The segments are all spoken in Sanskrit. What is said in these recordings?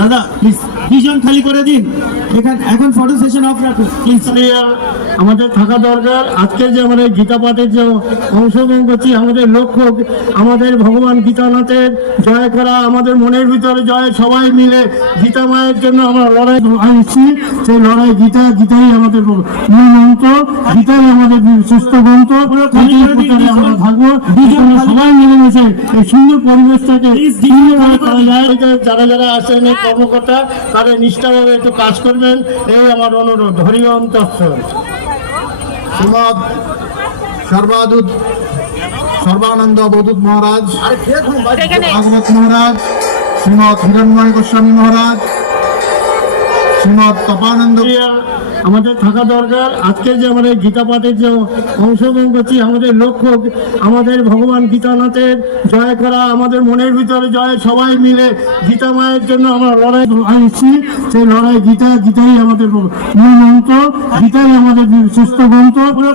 দাদা প্লিজ ভিজন খালি করে দিন, এখন ফটো সেশন অফ রাখুন প্লিজ। আমাদের থাকা দরকার। আজকে যে আমরা গীতা পাঠের যে অংশগ্রহণ করছি, আমাদের লক্ষ্য আমাদের ভগবান গীতানাথের জয় করা, আমাদের মনের ভিতরে জয়, সবাই মিলে গীতা মায়ের জন্য আমরা লড়াই আনছি। সেই লড়াই গীতাই আমাদের মূল মন্ত্র, গীতাই আমাদের সুস্থ গ্রন্থ, আমরা থাকবো। সবাই মিলেমিশে এই সুন্দর পরিবেশটাকে করা যায়। যারা যারা আসেন এই কর্মকর্তা, তাদের নিষ্ঠাভাবে একটু কাজ করবেন, এই আমার অনুরোধ। হরি ওম তৎসৎ। শ্রীমৎ সর্বাদূত সর্বানন্দ অবধূত মহারাজ, ভাগবত মহারাজ, শ্রীমৎ হিরণ্ময় গোস্বামী মহারাজ, শ্রীমৎ তপানন্দ। আমাদের থাকা দরকার। আজকে যে আমরা গীতা পাঠের যে অংশগ্রহণ করছি, আমাদের লক্ষ্য আমাদের ভগবান গীতানাথের জয় করা, আমাদের মনের ভিতরে জয়, সবাই মিলে গীতা মায়ের জন্য আমরা লড়াই আনছি। সেই লড়াই গীতাই আমাদের মূল মন্ত্র, গীতাই আমাদের সুস্থ গ্রন্থ, আমরা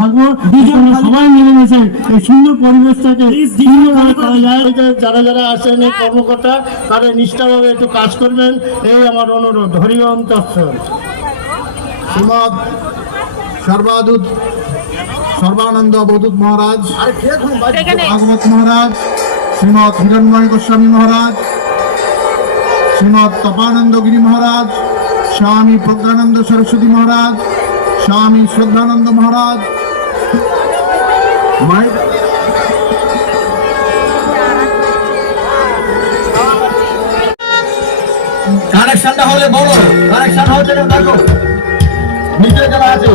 থাকবো। সবাই মিলেমিশে এই সুন্দর পরিবেশটাকে করা যায়। যারা যারা আসেন এই কর্মকর্তা, তাদের নিষ্ঠাভাবে একটু কাজ করবেন, এই আমার অনুরোধ। হরি ওম তৎসৎ। শ্রীমৎ সর্বাদূত সর্বানন্দ অবধূত মহারাজ, ভাগবত মহারাজ, শ্রীমৎ হিরণ্ময় গোস্বামী মহারাজ, শ্রীমৎ তপানন্দ গিরি মহারাজ, স্বামী প্রজ্ঞানন্দ সরস্বতী মহারাজ, স্বামী শ্রদ্ধানন্দ মহারাজ। কানেকশনটা হলে বলো, কানেকশন হচ্ছে না, দেখো নিচে যারা আছে।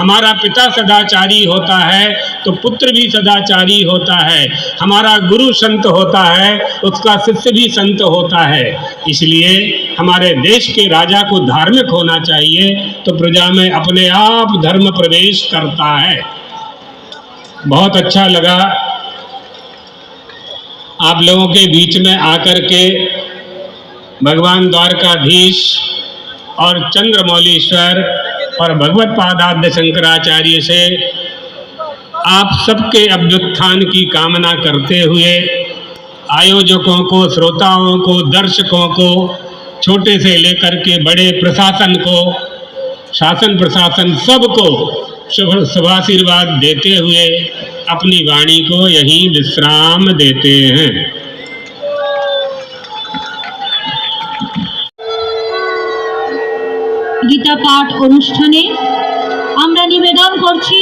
हमारा पिता सदाचारी होता है तो पुत्र भी सदाचारी होता है। हमारा गुरु संत होता है, उसका शिष्य भी संत होता है। इसलिए हमारे देश के राजा को धार्मिक होना चाहिए, तो प्रजा में अपने आप धर्म प्रवेश करता है। बहुत अच्छा लगा आप लोगों के बीच में आकर के भगवान द्वारकाधीश और चंद्रमौलीश्वर और भगवत पादाद्य शंकराचार्य से आप सबके अभ्युत्थान की कामना करते हुए आयोजकों को, श्रोताओं को, दर्शकों को, छोटे से लेकर के बड़े प्रशासन को, शासन प्रशासन सबको शुभाशीर्वाद देते हुए अपनी वाणी को यहीं विश्राम देते हैं। गीता पाठ অনুষ্ঠানে আমরা নিবেদন করছি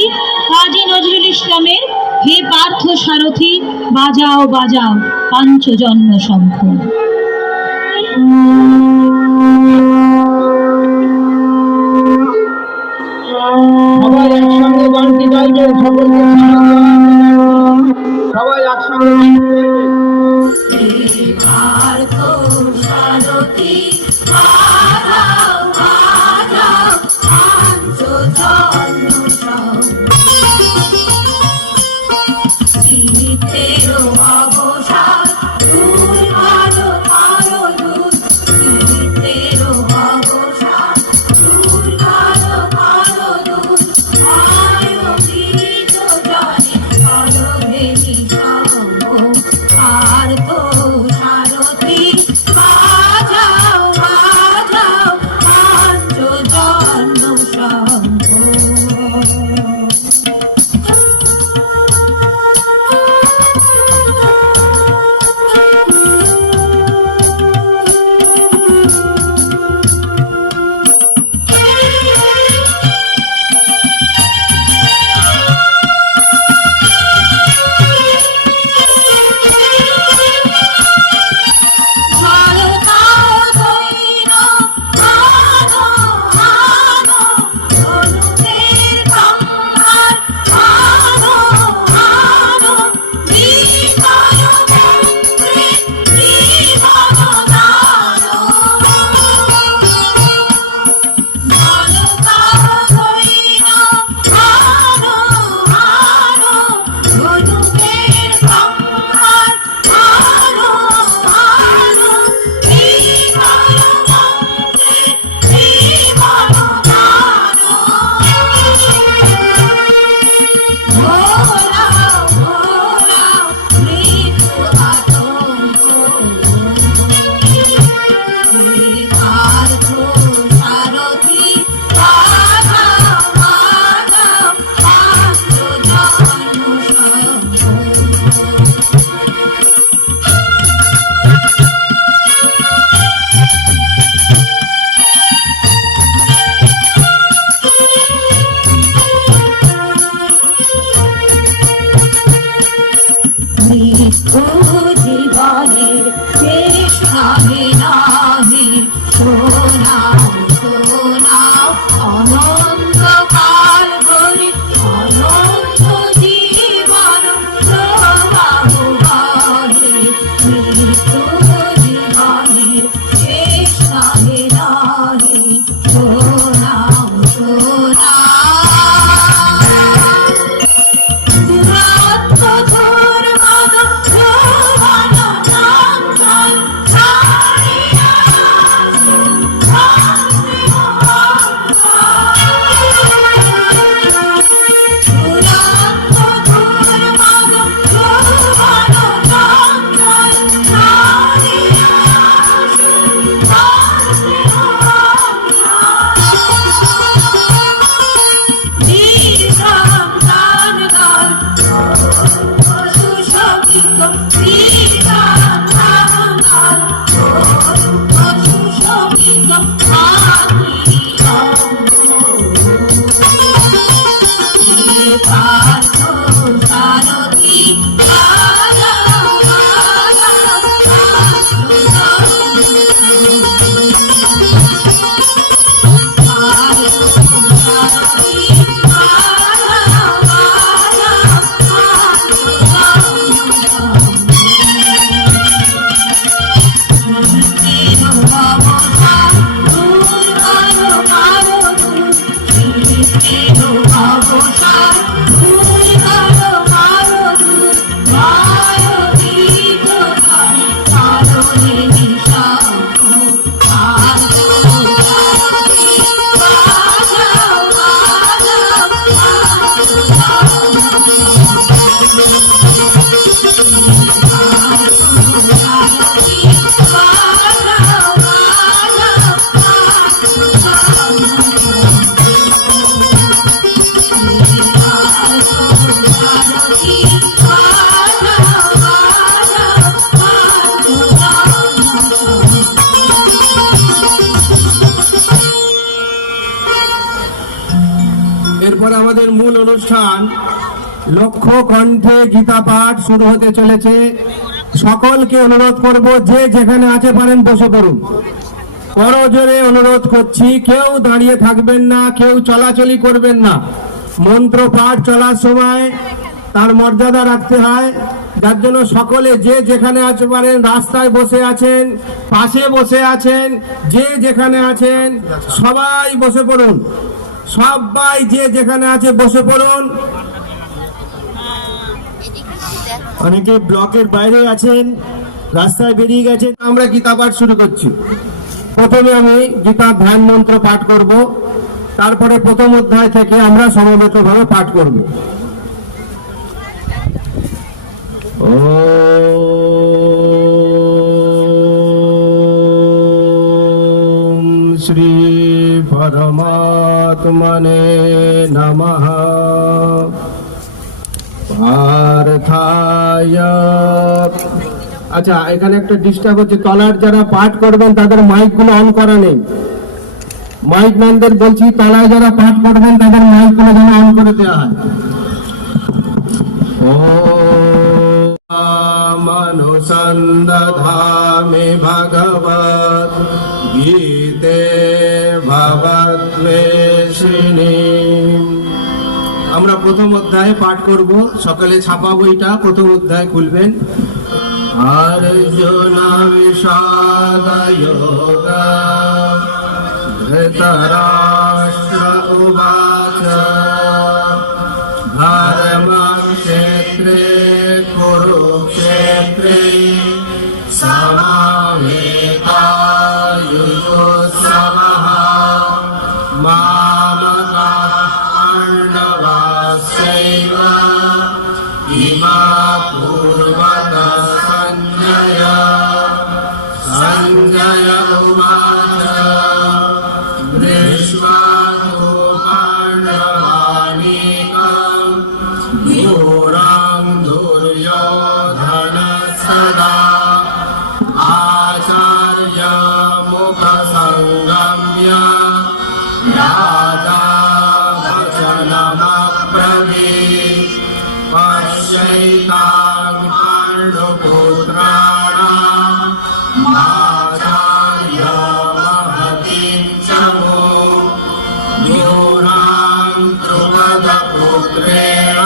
কাজী নজরুল ইসলামের হে পার্থ সারথি বাজাও বাজাও পঞ্চজন্ম শঙ্খ। সবাই একসঙ্গে গানটি গাইবেন, সবাই একসঙ্গে আর তো সারথি বাজাও বাজাও এরপর আমাদের মূল অনুষ্ঠান লক্ষ্য কণ্ঠে গীতা পাঠ শুরু হতে চলেছে। সকলকে অনুরোধ করব, যে যেখানে আছে পারেন বসে পড়ুন। করজোরে অনুরোধ করছি, কেউ দাঁড়িয়ে থাকবেন না, কেউ চলাচলি করবেন না। মন্ত্র পাঠ চলার সময় তার মর্যাদা রাখতে হয়, যার জন্য সকলে যে যেখানে আছে পারেন, রাস্তায় বসে আছেন, পাশে বসে আছেন, যে যেখানে আছেন সবাই বসে পড়ুন। সবাই যে যেখানে আছে বসে পড়ুন। অনেকে ব্লকের বাইরে আছেন, রাস্তায় বেরিয়ে গেছেন। আমরা গীতা পাঠ শুরু করছি। প্রথমে আমি গীতা ধ্যান মন্ত্র পাঠ করব, তারপরে প্রথম অধ্যায় থেকে আমরা সমবেতভাবে পাঠ করব। ওম শ্রী পরমাত্মনে নমঃ। পার্থায়। আচ্ছা, এখানে একটা ডিস্টার্ব হচ্ছে, তলার যারা পাঠ করবেন তাদের মাইকগুলো অন করা নেই। মাইক ম্যানদের বলছি, তলায় যারা পাঠ করবেন তাদের মাইকগুলো যেন অন করে দেওয়া হয়। মনুসন্দধামে ভগবত গীতে ভবদ্বেষিণী। আমরা প্রথম অধ্যায়ে পাঠ করব। সকালে ছাপা বইটা প্রথম অধ্যায় খুলবেন। अर्जुन विषाद योग धृतराष्ट्र उवाच धर्मक्षेत्रे कुरुक्षेत्रे समावेतायुत्सवः मामकाः पाण्डवाश्चैव इमा पूर्वतः संजय उवाच दृष्ट्वा तु पाण्डवानीकम् घोरं दुर्योधनस्तदा आचार्यमुखसंगम्य राजा वचनमब्रवीत् पश्यैतां पाण्डुपुत्राणाम् आचार्य महतीं च न्यूनां द्रुपदपुत्रेण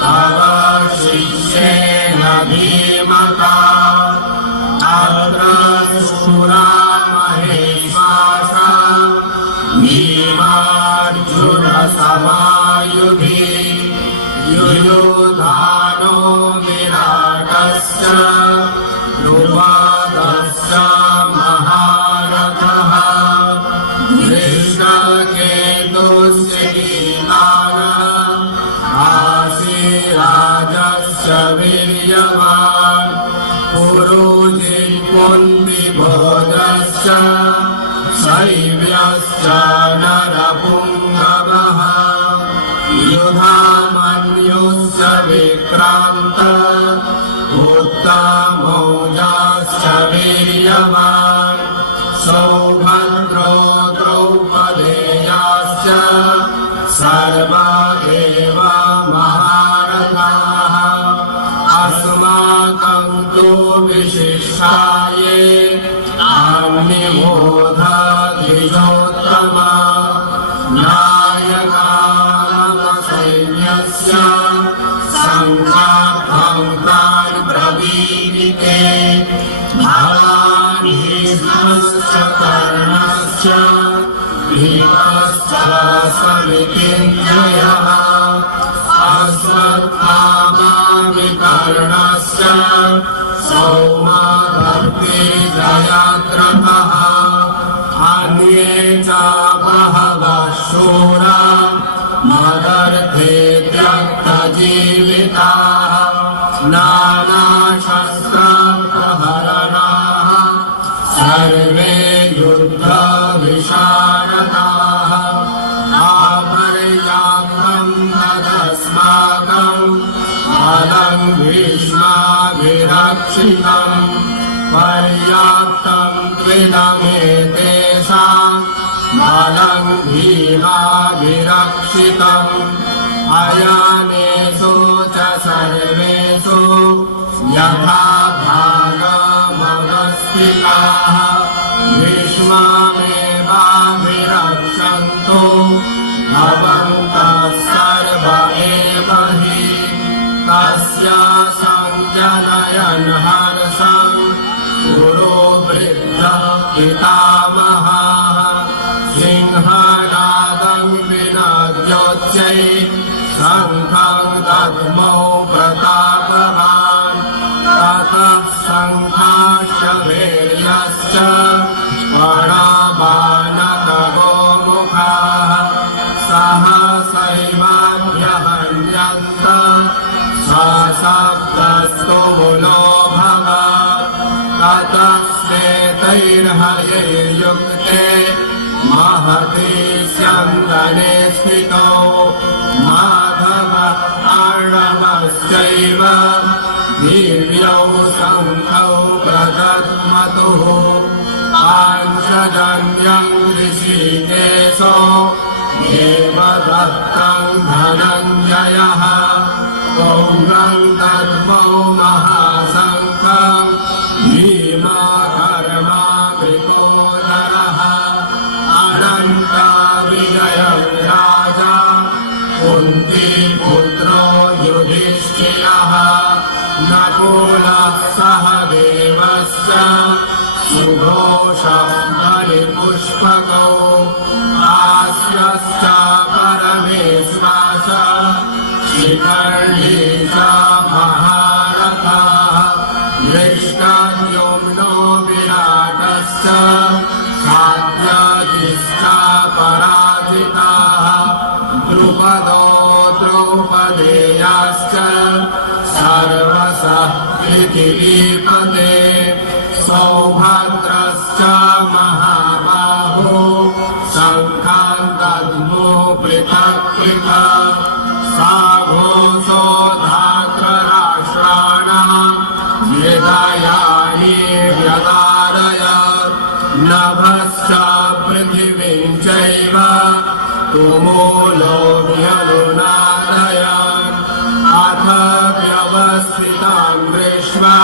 तव शिष्येण धीमता अत्र शूरा महेश्वासा भीमार्जुनसमायुधि युयुधानो विराटश्च द्रुपदश्च महारथः कृष्णकेतुश्च कीनान आसीराजश्च वीर्यवान् पुरुजिन् कुन्तिभोजश्च शैव्यश्च नरपुङ्गवः युधामन्युश्च विक्रान्त उत्तमौजाश्च वीर्यवान् सौभद्रो द्रौपदेयाश्च सर्वा एव महारथाः अस्माकं तु विशिष्टाये आम्निबोधद्विजोत्तमा नायकामसैन्यस्य संघार्थं तान् ब्रवीमिते भवान् भीष्मश्च कर्णश्च भीमश्च समितिञ्जयः अश्वत्थामा विकर्णश्च सौमदत्ते जयद्रथः अन्ये च बहवः शूरा मदर्थे त्यक्तजीविताः नानाशस्त्रप्रहरणाः सर्वे युद्धविशारदाः आपर्याप्तं तदस्माकं बलं भीष्माभिरक्षितम् पर्याप्तं त्विदमेतेषां बलं भीमाभिरक्षितम् अयानेषु च सर्वेषु यथा भागमवस्थिताः भीष्ममेवाभिरक्षन्तु भवन्तः सर्व एव हि तस्य सञ्जनयन् हर्षं पुरो वृद्धः पितामहः सिंहनादं विनद्योच्चै शङ्खं दद्मौ प्रतापवान् ततः शङ्खाश्च वीर्यश्च प्रणवानकगोमुखाः सहसैवाभ्यहन्यन्त सशब्दस्तुमुलो भवत् ततः श्वेतैर्हयैर्युक्ते महति स्यन्दने स्थितौ माधवः अर्णवश्चैव दिव्यौ शङ्खौ प्रदद्मतुः पाञ्चजन्यं ऋषिकेशो देवदत्तं धनञ्जयः पौर्णं दद्मौ महाशङ्खं भीमकर्मामृतोदरः अनन्तविजयं राजा कुन्तीपुत्रो युधिष्ठिरः नकुलः सहदेवश्च सुघोषं बलिपुष्पकौ आश्वश्च परमेश्वास शिखण्डी च महारथः दृष्टाद्युम्नो विराटश्च सात्यकिश्च पराजिताः द्रुपदो द्रौपदेयाश्च सर्वशः पृथिवीपते सौभद्रश्च महाबाहो शङ्खां दद्मो पृथक् पृथक् साघोषो धार्तराष्ट्राणां हृदयानि व्यदारयत् नभश्च पृथिवीं चैव तुमूलोऽभ्यनुनादयन् अथ व्यवस्थितां दृष्ट्वा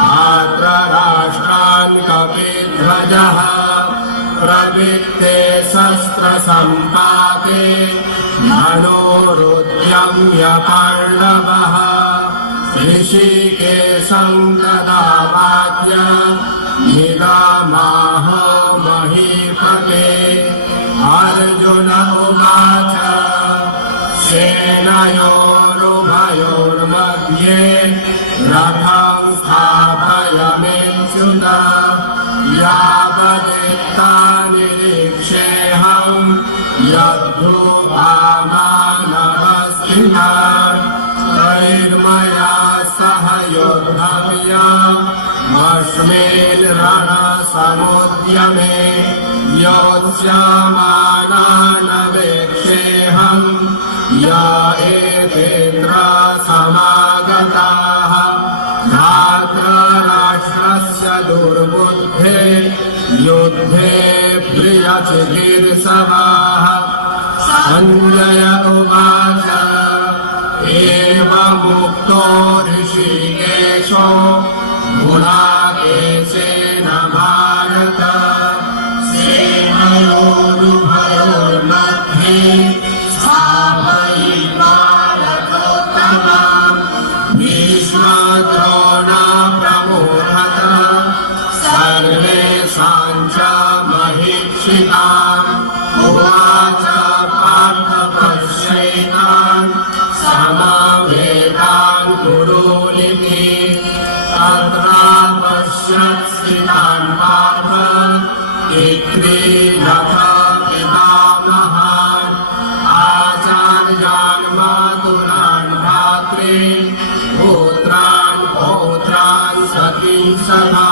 धार्तराष्ट्रान् कपिध्वजः प्रवृत्ते शस्त्रसम्पाते धनुरुद्यम्य पाण्डवः ऋषिकेशं तदा वाक्य निगमाहो महीपते अर्जुन उवाच सेनयोरुभयोर्मध्ये रथं स्थापयाम्यच्युत यावदेता निरीक्षेऽहं यद्धूपामानवस्थितान् तैर्मया सह योद्धव्यमस्मिन् रणसमुद्यमे योत्स्यमानानवेक्षेऽहं य एतेऽत्र समागताः धार्तराष्ट्रस्य दुर्बुद्धे युद्धे प्रियचिकीर्षवाः सञ्जय उवाच एवमुक्तो ऋषिकेशो गुणाकेशेन भारत सेनयोरुभयोर्मध्ये स्थापयित्वा रथोत्तमम् भीष्मद्रोण प्रमुखतः सर्वे दीक्षितान् उवाच पार्थ पश्यैतान् समवेतान् कुरुनिति तत्रा पश्यत् स्थितान् पार्थ इक्रीनथ पितामहान् आचार्यान् मातुलान् भ्रातॄन् पुत्रान् पौत्रान् सतीं सदा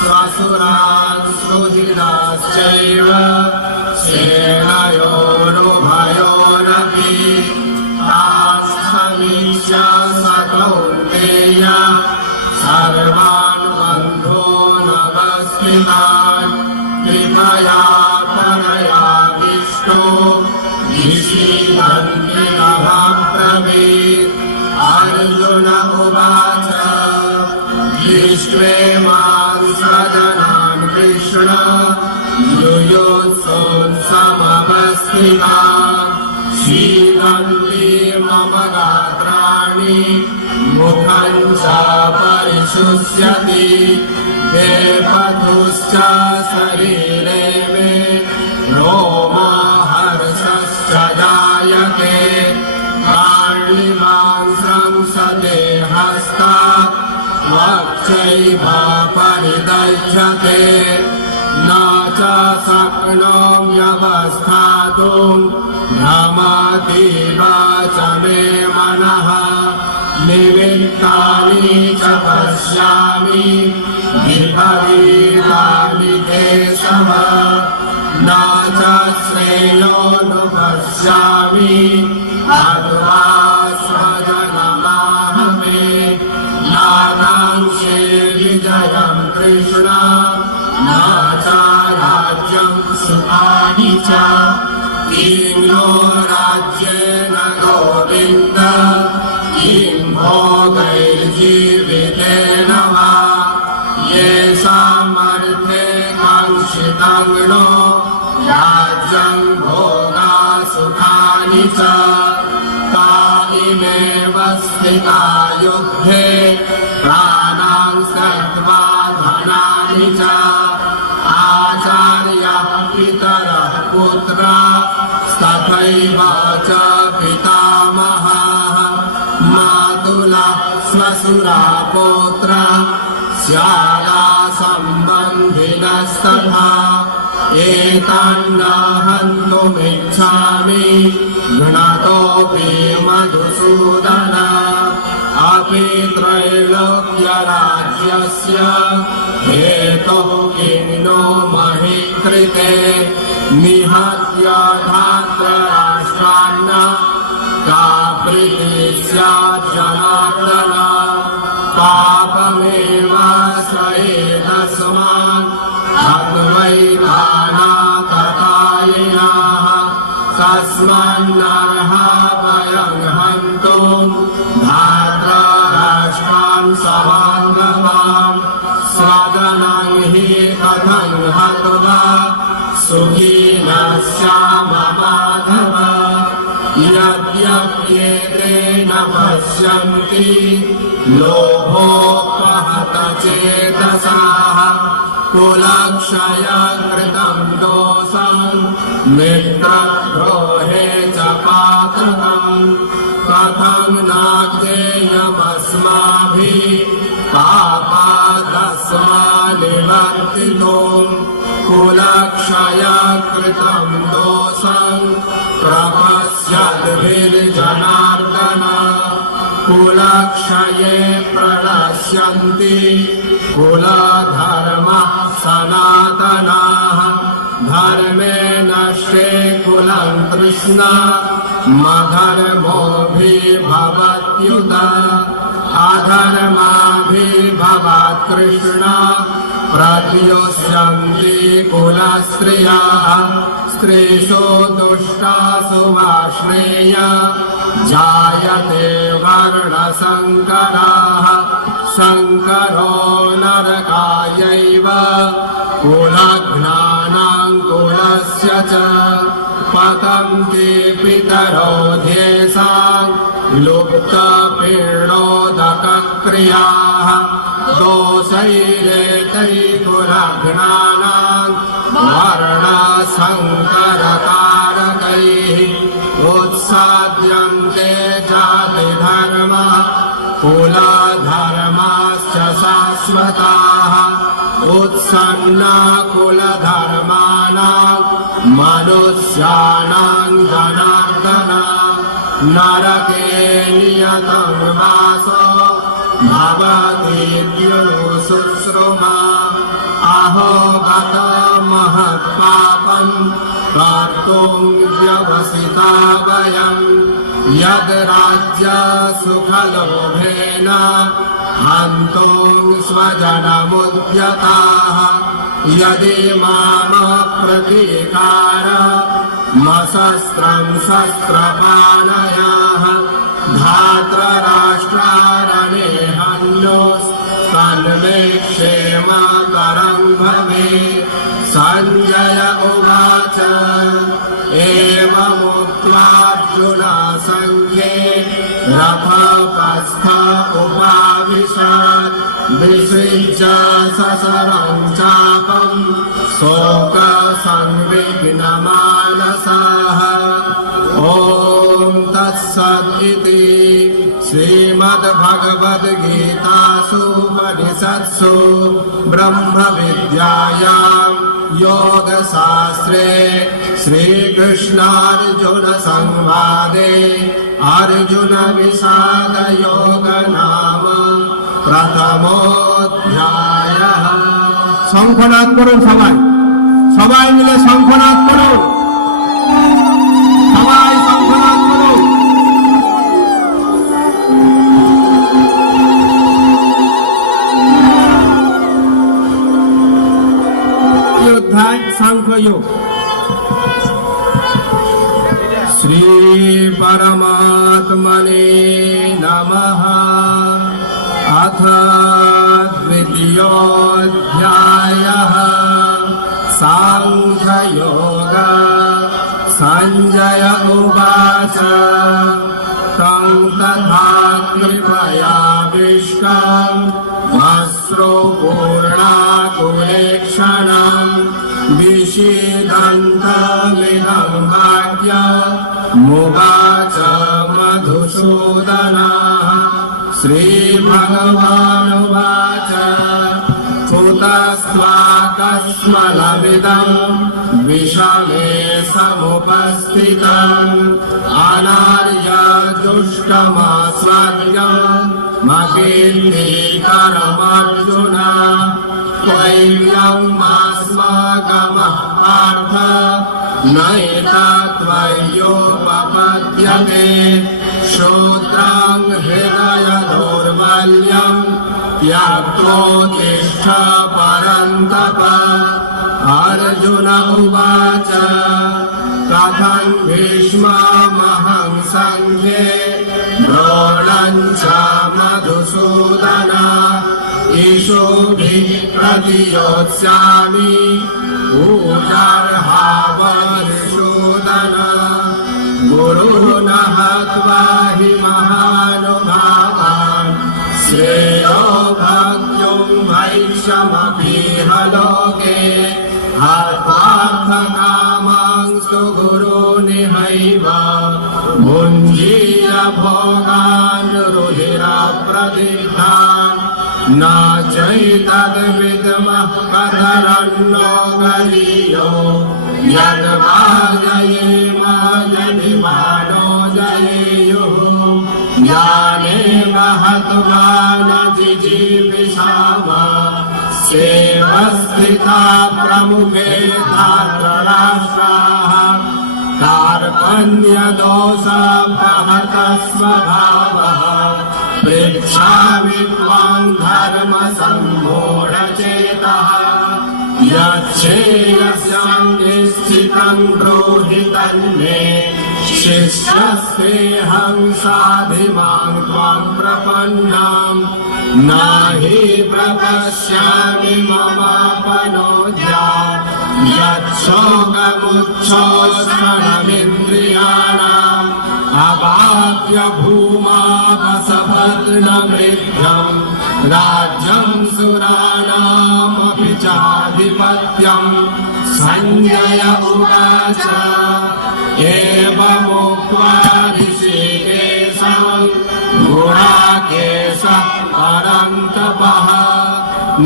स्वसुरान् सुहृदाश्चैव सेनयोरुभयोरपि तान् समीक्ष्य स कौन्तेय सर्वान् बन्धूनवस्थितान् कृपया परया विष्णो निषीदन्ति नभब्रवीत् अर्जुन उवाच दृष्ट्वेमान् स्वजनान् कृष्ण युयुत्सोन् समवस्थितान् शीलन्ति मम गात्राणि मुखं च परिशुष्यति वेपथुश्च शरीरे मे रोमहर्षश्च जायते काण्डिमांसं सदेहस्तात् वक्षैव परिदह्यते न च शक्नोम्यवस्थातुं भ्रमतीव च मे मनः निमित्तानि च पश्यामि विपरीतानि केशव न च श्रेयोनुपश्यामि अथवा स्वजनमाहवे नानांशे विजयं कृष्ण न च राज्यं सुखानि च किं नो राज्येन गोविन्द किं भोगैर्जीवितेन वा येषामर्थे काङ्क्षितं नो राज्यं भोगा सुखानि च तानिमेव स्थिता युद्धे प्राणां त्यक्त्वा धनानि च आचार्याः पितरः पुत्रास्तथैव च पितामहाः मातुलः श्वशुरा पौत्रा स्याला सम्बन्धिनस्तथा एतान्न हन्तुमिच्छामि घ्नतोऽपि मधुसूदन अपि त्रैलोक्यराज्यस्य हेतुः किं नो महि कृते निहत्य धार्तराष्ट्रान्न का प्रीतिः स्यात् जनार्दन पापमेव स्वयेदस्मान् अद्वैतानाततायिनः तस्मान्नर्हा वयं हन्तुं धार्तराष्ट्रान् समाङ्गवान् स्वजनं हि कथं हत्वा सुखी न स्याम माधव यद्यप्येते न पश्यन्ति लोभोपहत चेतसाः कुलक्षयकृतं दोषं मित्रद्रोहे च पातकम् कथं नाज्ञेयमस्माभिः पापादस्मानिवर्तितुम् कुलक्षयकृतं दोषं प्रपश्यद्भिर्जनार्दन कुलक्षये प्रणश्यन्ति कुलधर्मः सनातनाः धर्मे नश्ये कुलं कृष्ण मधर्मोऽभिभवत्युत अधर्माभिभवात् कृष्ण प्रत्युष्यन्ति कुलस्त्रियः स्त्रीषु दुष्टासु वार्ष्णेय जायते वर्णसङ्करः शङ्करो नरकायैव कुलघ्नानां कुलस्य च पतन्ति पितरो ध्येषां लुप्तपीडोदकक्रियाः दोषैरेतैः कुलघ्नानां वर्णसङ्करकारकैः उत्साद्यन्ते जातिधर्मः कुलधर्माश्च शाश्वताः उत्सन्ना कुलधर्माणां मनुष्याणां जनार्दन नरके नियतं वासो भवतीत्युश्रुमा अहो गत महत्पापं कर्तुं व्यवसिता वयं यद् राज्यसुखलोभेन हन्तुं स्वजनमुद्यताः यदि मामप्रतीकारमशस्त्रं शस्त्रपाणयाः धातराष्ट्रारणे हन्योस्तन्मे क्षेमकरं भवेत् सञ्जय उवाच एवमुक्त्वार्जुनः सङ्ख्ये रथपस्थ उपाविशत् विसृज्य सशरं चापं शोकसंविघ्नमानसः ॐ तत्सदिति श्रीमद्भगवद्गीतासु उपनिषत्सु ब्रह्मविद्यायां योगशास्त्रे श्रीकृष्णार्जुनसंवादे अर्जुनविषादयोग नाम प्रथमोऽध्यायः। শঙ্খনাদ করুন সবাই, সবাই মিলে শঙ্খনাদ করুন, সবাই শঙ্খনাদ করুন। অধ্যায় সাংখ্যযোগ। श्री परमात्मने नमः। अथ द्वितीयोऽध्यायः साङ्ख्ययोग। सञ्जय उवाच तं तथा कृपयाविष्टम् अश्रुपूर्णाकुलेक्षणम् विषीदन्तमिदं वाक्यमुवाच मधुसूदनः। श्रीभगवानुवाच कुतस्त्वाकस्मलमिदं विषमे समुपस्थितम् अनार्यजुष्टमस्वर्गम् मकीर्तिकरमर्जुन त्वय्यमास्माकमः पार्थ नैतत्त्वय्योपपद्यते श्रोत्रां हृदयदौर्बल्यं त्यक्तोत्तिष्ठ परन्तप। अर्जुन उवाच कथं भीष्ममहं सङ्ख्ये द्रोणं च मधुसूदन ईशोभिः प्रतियोत्स्यामि पूजार्हावरिषूदन। गुरुन् हत्वा हि महानुभावान् श्रेयो भक्त्युं वैषमपीह लोके हत्वार्थकामांस्तु गुरूनिहैव भुञ्जीय भोगान् रुधिरप्रदिग्धान् न चैतद्विद्मः कतरन्नो गरीयो यद्वाजयेम जनिमानो जयेयुः ज्ञानेन हत्वा न जिजीविषाम सेवस्थिता प्रमुखे धार्तराष्ट्राः कार्पण्यदोषापहतः स्वभावः पृच्छामि त्वां धर्मसम्मूढचेतः यच्छेयस्यां निश्चितं ब्रूहि तन्मे शिष्यस्तेऽहं साधिमां त्वां प्रपन्नां न हि प्रपश्यामि ममापनोद्यात् यच्छोकमुच्छोषणमिन्द्रियाणाम् अवाप्य भूमावसपत्नमृद्धम् राज्यं सुराणामपि चाधिपत्यं संजय उवाच एवमुक्त्वा ऋषिकेशं गुणाकेशः परन्तपः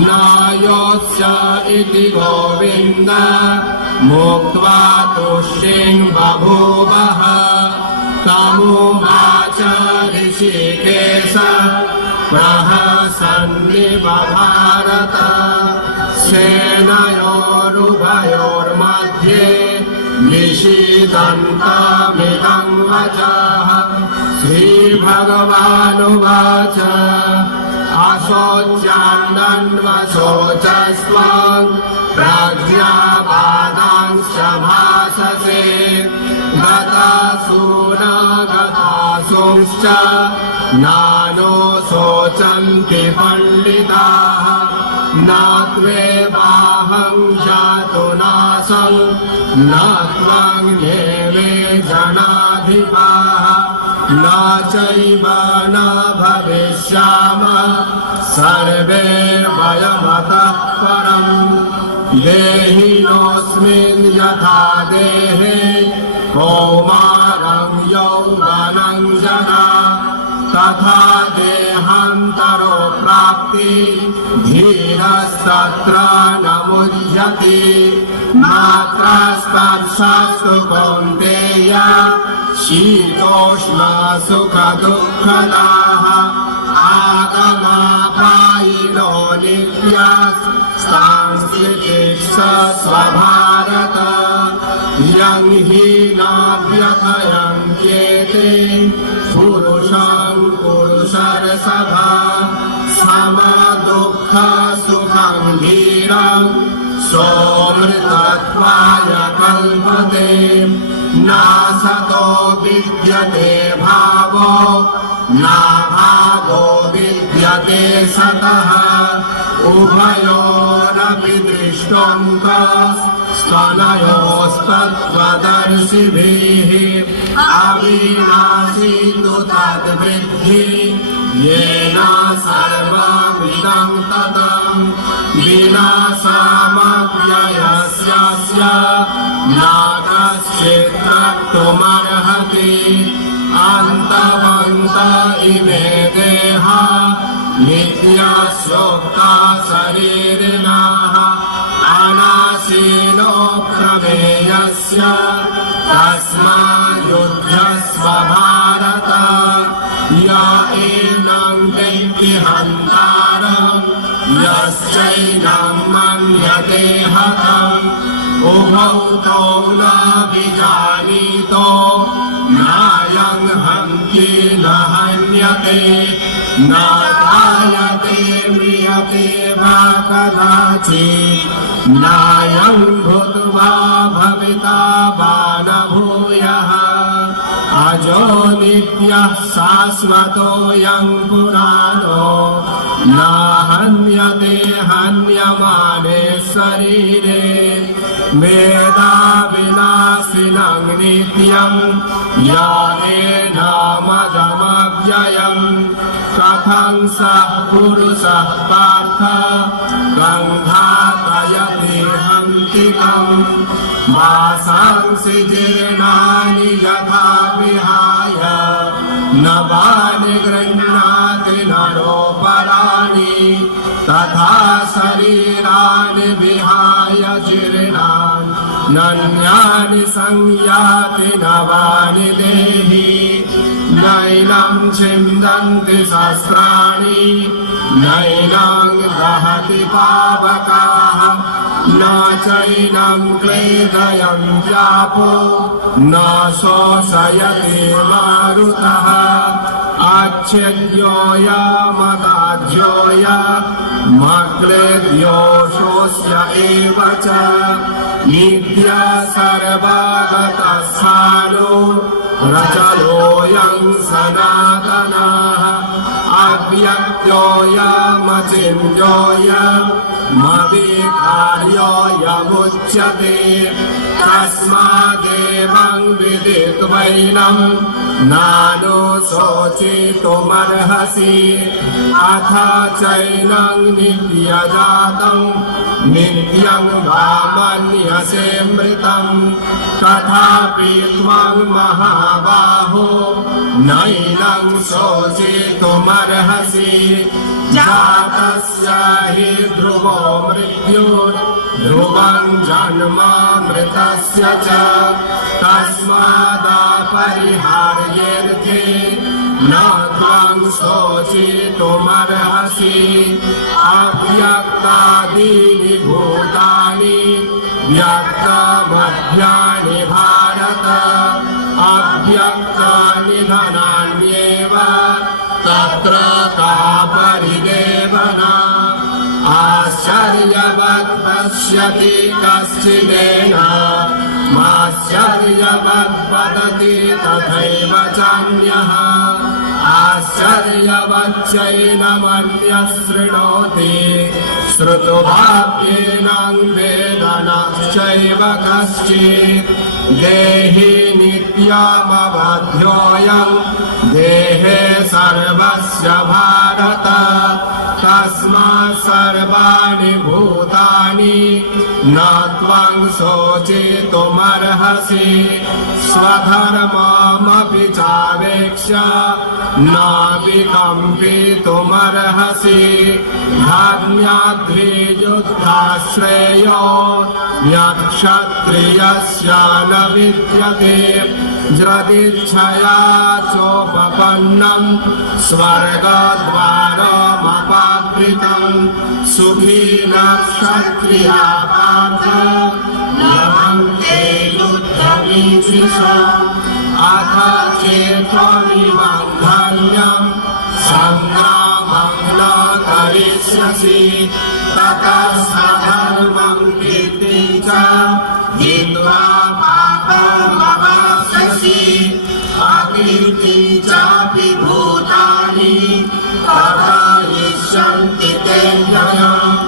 नायोत्स्य इति गोविन्द मुक्त्वा तुष्टिं बभूवः तमुवाच ऋषिकेश प्रहसन्निव भारत सेनयोरुभयोर्मध्ये निशीदन्तमिदं वचः श्रीभगवानुवाच अशोच्यान्नन्वशोचस्त्वं प्रज्ञावादांश्च भाषसे गतासूनगतासूंश्च नानो शोचन्ति पण्डिताः न त्वेवाहं जातु नासं न त्वं देवे जनाधिपाः न चैव न भविष्यामः सर्वे वयमतः परम् देहिनोऽस्मिन् यथा देहे कौमारं यौवनं जना तथा देहान्तरो प्राप्ति धीरस्तत्र न मुह्यति मात्रा स्पर्शस्तु कौन्तेय शीतोष्ण सुख दुःखदाः आगमापायिनो नित्यास्तांस्थितिस्वभारत यं हि न व्यथयन्त्येते पुरुषं पुरुषर्षभा समदुःख सुखं धीरं सोऽमृतत्वाय कल्पते नासतो विद्यते भावो नाभावो विद्यते सतः उभयोरपि दृष्टोऽन्तस्तनयोस्तत्त्वदर्शिभिः अविनाशी तु तद्वृद्धि येन सर्वमिदं ततं विनाशमव्ययस्यस्य न कश्चित् कर्तुमर्हति अन्तवन्त इमे देहा नित्यस्योक्ता शरीरिणः अनाशीनो प्रमेयस्य तस्माद्युध्यस्व भारत य एनं वेत्ति हन्तारं यश्चैनं मन्यते हतम् उभौ तौ न विजानीतो नायं हन्ति न हन्यते न जायते म्रियते वा कदाचित् नायं भूत्वा भविता वा न भूयः अजो नित्यः शाश्वतोऽयं पुराणो न हन्यते हन्यमाने शरीरे मेधाविनाशिनं नित्यं यानेनामजमव्ययम् कथं सः पुरुषः पार्थ गङ्घातयति हन्तिकम् वासांसि जीर्णानि यथा विहाय नवानि गृह्णाति नरोपराणि तथा शरीराणि विहाय जीर्णानि नन्यानि संयाति नवानि देहि नैनं छिन्दन्ति शस्त्राणि नैनं दहति पावकाः न चैनं क्लेदयन्त्यापो न शोषयति मारुतः अच्छेद्योऽयमदाज्योऽय मक्लेद्योषोऽस्य एव च नित्य सर्वगतः सानो रचलोऽयं सनातनः अव्यक्तोऽयमचिन्त्योऽयमविकार्योऽयमुच्यते तस्मादेवं विदित्वैनं नानुशोचितुमर्हसि अथ चैनं नित्यजातं नित्यं वा मन्यसे मृतं तथापि त्वं महाबाहो नैनं शोचितुमर्हसि जातस्य हि ध्रुवो मृत्युः ध्रुवं जन्म मृतस्य च तस्मादपरिहार्येऽर्थे न त्वं शोचितुमर्हसि अव्यक्तादीनि भूतानि व्यक्तमध्यानि भारत अव्यक्तनिधनान्येव तत्र का परिदेवना आश्चर्यवत् पश्यति कश्चिदेन माश्चर्यवत् वदति तथैव चान्यः आश्चर्यवच्चैनमन्यः शृणोति श्रुतुवाप्येनं वेद नश्चैव कश्चित् देहि नित्यमवध्योऽयं देहे सर्वस्य भारत तस्मात् सर्वाणि भूतानि न त्वं शोचितुमर्हसि स्वधर्ममपि चावेक्ष्य न विकम्पितुमर्हसि धर्म्याद्धियुद्धाश्रेयो यत्क्षत्रियस्य न विद्यते यदिच्छया चोपपन्नं स्वर्गद्वारमपावृतं सुखी न क्षत्रिया पार्थ लभन्ते युद्धमीशिषम् अथ चेत्त्वमिमं धन्यं सङ्ग्रामं न करिष्यसि ततः स्वधर्मं कीर्तिं च जित्वा पापमवाप्स्यसि अकीर्तिं चापि भूतानि कथयिष्यन्ति ते व्ययम्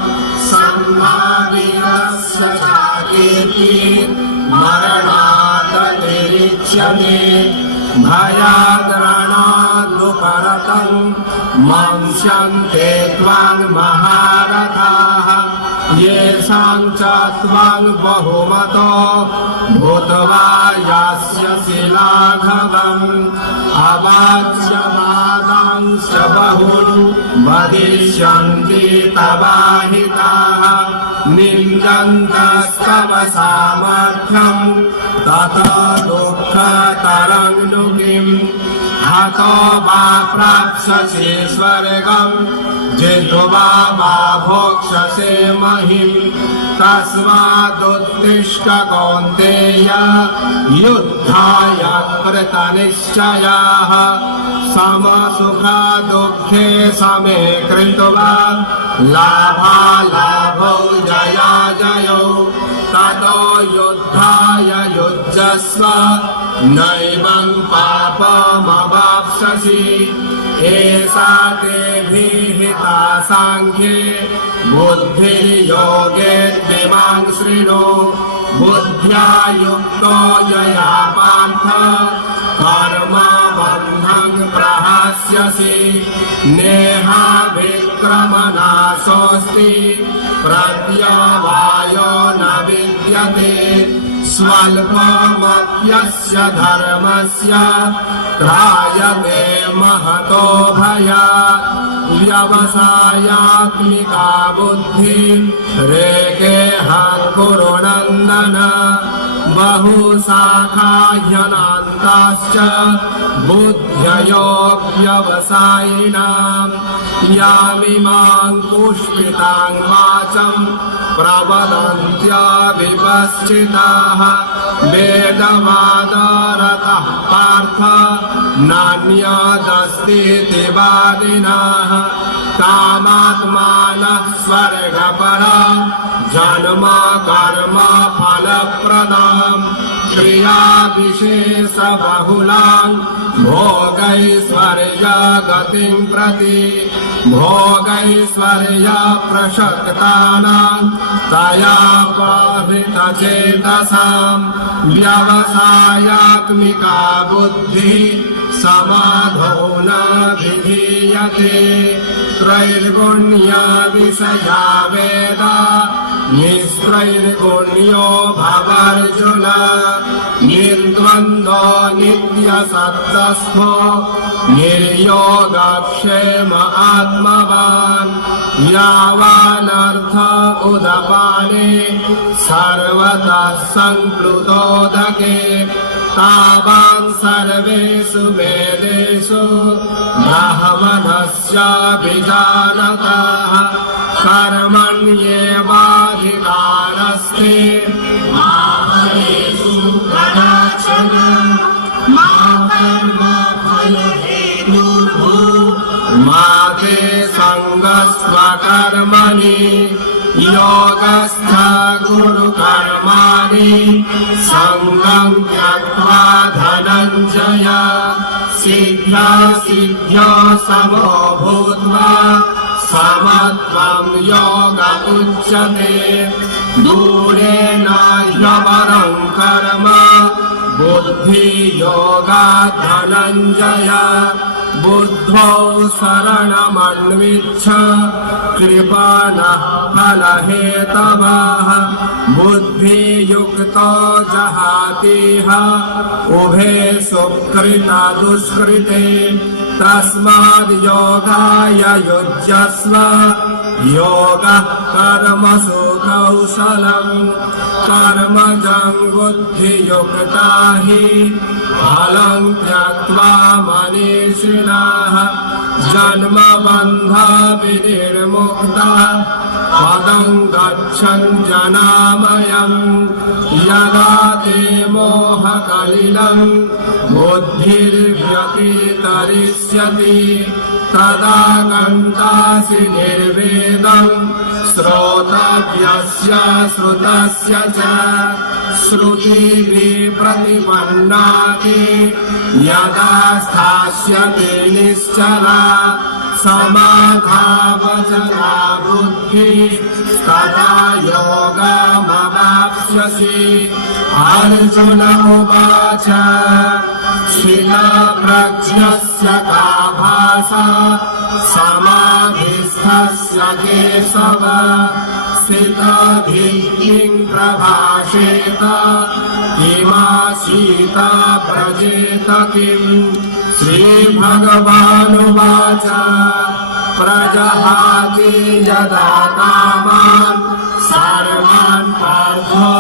सम्भावितस्य च कीर्तिः मरणात् निरीक्ष्यते भयाद्रणादुपरतं मंस्यन्ते त्वां महारथाः येषां च त्वां बहुमतो भूत्वा यास्यसि लाघवम् अवाच्यवादांश्च बहुन् वदिष्यन्ति तवाहिताः निन्दन्तस्तव सामर्थ्यं ततो दुःखतरं नु किम् हतो वा प्राप्स्यसि स्वर्गं जित्वा वा भोक्ष्यसे महिम् तस्मादुत्तिष्ठ कौन्तेय युद्धाय कृतनिश्चयाः समसुखा दुःखे समे कृत्वा लाभालाभौ जयाजयौ ततो युद्धाय युज्यस्व नैवं पापमवाप्स्यसि एषा ते विहिता साङ्ख्ये बुद्धिर्योगे दिमां शृणु बुद्ध्या युक्तो यया पार्थ कर्मबन्धं प्रहास्यसि नेहाभिक्रमनाशोऽस्ति प्रत्यवायो न विद्यते स्वल्पमप्यस्य धर्मस्य त्रायते महतो भयात् व्यवसायात्मिका बुद्धिं रेकेह कुरु नन्दन बहुशाखाह्यनान्ताश्च बुद्धयो व्यवसायिनां यामिमां पुष्पितां वाचं प्रवदन्त्या विपश्चिताः वेदवादरतः पार्थ नान्यदस्तीति वादिनः कामात्मानः स्वर्गपरा जन्म कर्म फलप्रदाम् क्रियाविशेषबहुलां भोगैश्वर्यगतिं प्रति भोगैश्वर्यप्रसक्तानां तया पाहृतचेतसां व्यवसायात्मिका बुद्धिः समाधौ न विधीयते त्रैर्गुण्या विषया वेदा निस्त्रैर्गुण्यो भवर्जुन निर्द्वन्द्वो नित्यसत्त्वस्थो निर्योगक्षेम आत्मवान् यावानर्थ उदपाने सर्वतः संप्लुतोदके तावान् सर्वेषु वेदेषु ब्राह्मणस्याभिजानतः कर्मण्येवाधिकारस्ते मा फलेषु कदाचन मा कर्मफलहेतुर्भूः मा ते सङ्गस्त्वकर्मणि योगस्थ गुरुकर्माणि सङ्गं त्यक्त्वा धनञ्जय सिद्ध्या समो भूत्वा समत्वं योग उच्यते दूरेण ह्यवरं कर्म बुद्धियोगात् धनञ्जय बुद्धौ शरणमन्विच्छ कृपणः फलहेतवः बुद्धियुक्तो जहातीह उभे सुकृता दुष्कृते तस्माद् योगाय युज्यस्व योगः कर्मसु कौशलम् कर्मजं बुद्धियुक्ता हि फलं त्यक्त्वा मनीषिणः जन्मबन्धविनिर्मुक्तः पदं गच्छन् जनामयम् यदा ते मोहकलिलं बुद्धिर्व्यतितरिष्यति तदा गन्तासि निर्वेदं श्रोतव्यस्य श्रुतस्य च श्रुतिभिः प्रतिपन्नाति यदा स्थास्यति निश्चला समाधावचना बुद्धिः तदा योगमवाप्स्यसि अर्जुन उवाच शिलाप्रज्ञस्य का भाषा समाधिस्थस्य केशव स्थितधिं प्रभाषेत किमासीत व्रजेत किम् श्रीभगवानुवाच प्रजहाति यदा कामान् सर्वान् पार्थो